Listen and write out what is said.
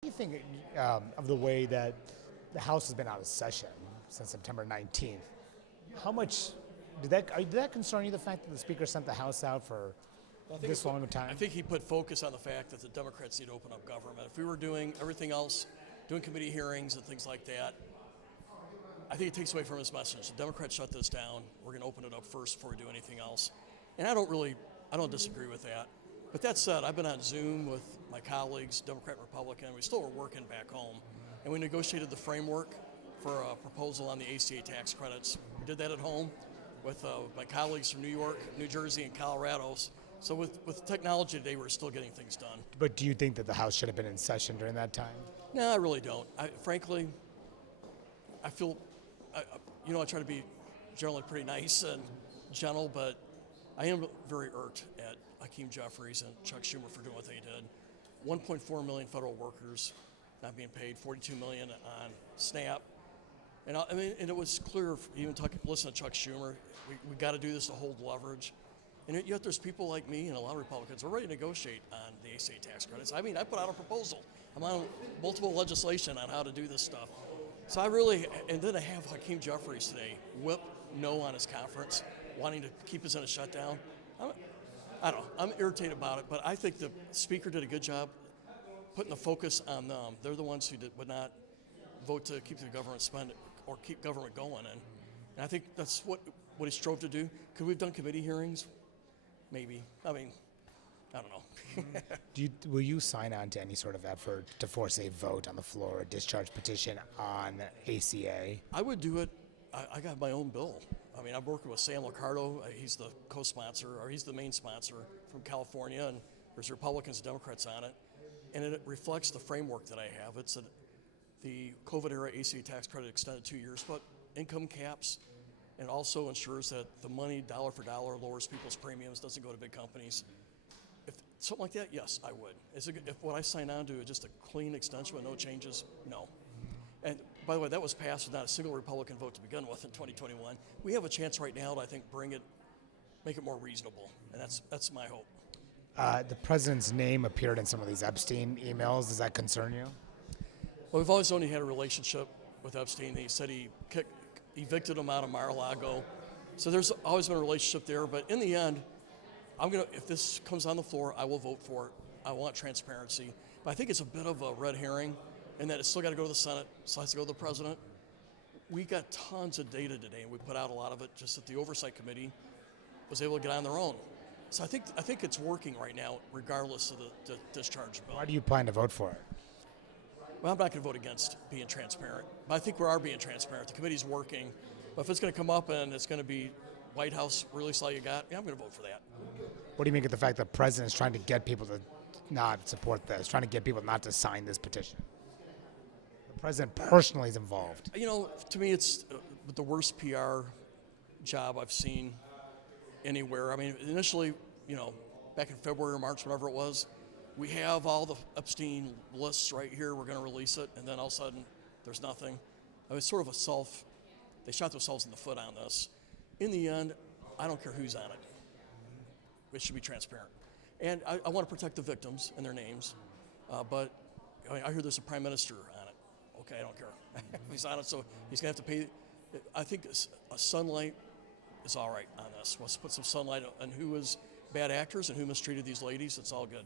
What do you think of the way that the House has been out of session since September 19th? How much did that concern you, the fact that the Speaker sent the House out for this long a time? I think he put focus on the fact that the Democrats need to open up government. If we were doing everything else, doing committee hearings and things like that, I think it takes away from his message. The Democrats shut this down. We're going to open it up first before we do anything else. And I don't disagree with that. But that said, I've been on Zoom with my colleagues, Democrat and Republican. We still were working back home. And we negotiated the framework for a proposal on the ACA tax credits. We did that at home with my colleagues from New York, New Jersey, and Colorado. So with technology today, we're still getting things done. But do you think that the House should have been in session during that time? No, I really don't. Frankly, I feel, I try to be generally pretty nice and gentle, but I am very irked at Hakeem Jeffries and Chuck Schumer for doing what they did. 1.4 million federal workers not being paid, 42 million on SNAP. And and it was clear, listen to Chuck Schumer, we got to do this to hold leverage. And yet there's people like me and a lot of Republicans who are ready to negotiate on the ACA tax credits. I put out a proposal. I'm on multiple legislation on how to do this stuff. So and then I have Hakeem Jeffries today whip no on his conference, wanting to keep us in a shutdown. I don't know, I'm irritated about it, but I think the Speaker did a good job putting the focus on them. They're the ones who would not vote to keep the government spend or keep government going. And I think that's what he strove to do. Could we have done committee hearings? Maybe. I don't know. Will you sign on to any sort of effort to force a vote on the floor, a discharge petition on ACA? I would do it. I got my own bill. I'm working with Sam Liccardo. He's the co-sponsor, or he's the main sponsor from California, and there's Republicans and Democrats on it. And it reflects the framework that I have. It's the COVID-era ACA tax credit extended 2 years, but income caps, and also ensures that the money, dollar for dollar, lowers people's premiums, doesn't go to big companies. If something like that, yes, I would. If what I sign on to is just a clean extension with no changes, no. And by the way, that was passed with not a single Republican vote to begin with in 2021. We have a chance right now to, I think, make it more reasonable, and that's my hope. The president's name appeared in some of these Epstein emails. Does that concern you? Well, we've always known he had a relationship with Epstein. He said he evicted him out of Mar-a-Lago. So there's always been a relationship there. But in the end, if this comes on the floor, I will vote for it. I want transparency. But I think it's a bit of a red herring in that it's still got to go to the Senate, still has to go to the president. We got tons of data today, and we put out a lot of it just that the Oversight Committee was able to get on their own. So I think it's working right now, regardless of the discharge bill. Why do you plan to vote for it? Well, I'm not going to vote against being transparent. But I think we are being transparent. The committee's working. But if it's going to come up and it's going to be White House, release all you got, yeah, I'm going to vote for that. What do you make of the fact that the president is trying to get people to not support this, trying to get people not to sign this petition? The president personally is involved. To me, it's the worst PR job I've seen anywhere. Initially, back in February or March, whatever it was, we have all the Epstein lists right here. We're going to release it, and then all of a sudden, there's nothing. It's sort of they shot themselves in the foot on this. In the end, I don't care who's on it. It should be transparent. And I want to protect the victims and their names, but I hear there's a prime minister on it. Okay, I don't care. He's on it, so he's going to have to pay. I think a sunlight is all right on this. Let's put some sunlight on who is bad actors and who mistreated these ladies. It's all good.